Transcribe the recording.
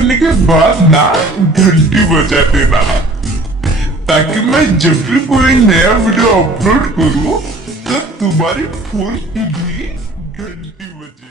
करने के बाद ना घंटी बजा देना, ताकि मैं जब भी कोई नया वीडियो अपलोड करूं तो तुम्हारी फोन की भी घंटी बजे।